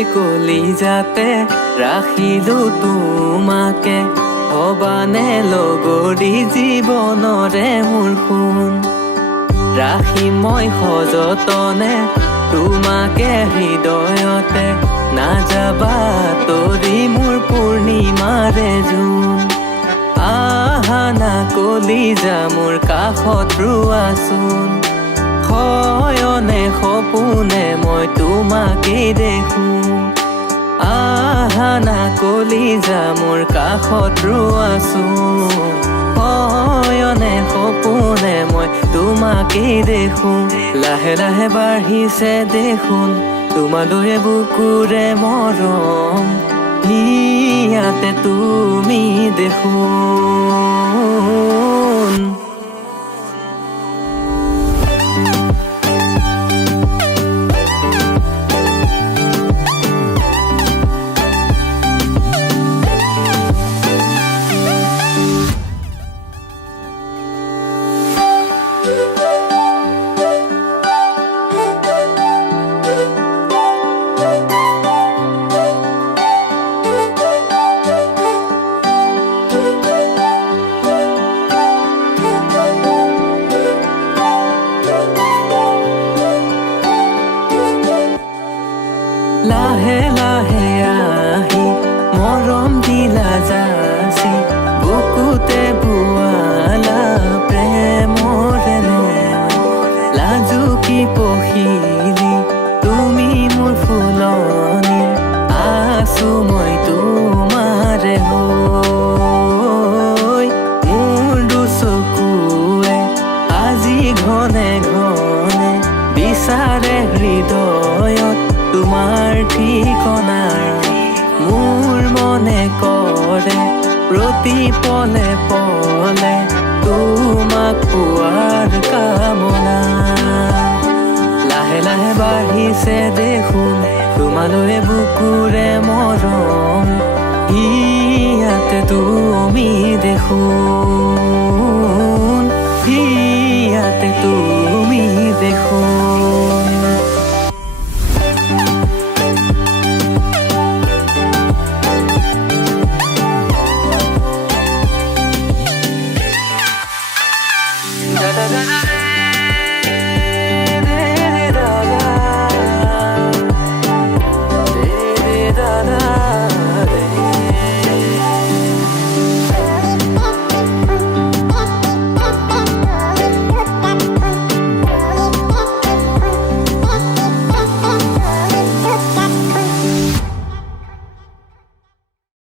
লৈ কলিজাতে ৰাখিলো তোমাকে ভবানে লগৰী জীৱনৰে মোৰ সোণ ৰাখি মই সযতনে তোমাকে হৃদয়তে নাযাবা তৰি মোৰ পূৰ্ণিমাৰে জোন আহা না কলিজা মোৰ কাষত ৰোৱাচোন শয়নে সপোনে মই তোমাকেই দেখোঁ আহা না কলিজা মোৰ কাষত ৰোৱাচোন শয়নে সপোনে মই তোমাকেই দেখোঁ লাহে লাহে বাঢ়িছে দেখোন তোমালৈ বুকুৰে মৰম ইয়াতে তুমি দেখোন লাহে লাহে আহি মৰম দিলা যাচি বুকুতে বোৱালা প্ৰেমৰে লাজুকি পখিলি তুমি মোৰ ফুলনি আছো মই তোমাৰে হৈ মোৰ দুচকুৱে আজি ঘনে ঘনে বিচাৰে হৃদয়ত তোমাৰ ঠিকনা মোৰ মনে কৰে প্ৰতি পলে পলে তোমাক পোৱাৰ কামনা লাহে লাহে বাঢ়িছে দেখোন তোমালৈ বুকুৰে মৰম ইয়াতে তুমি দেখোন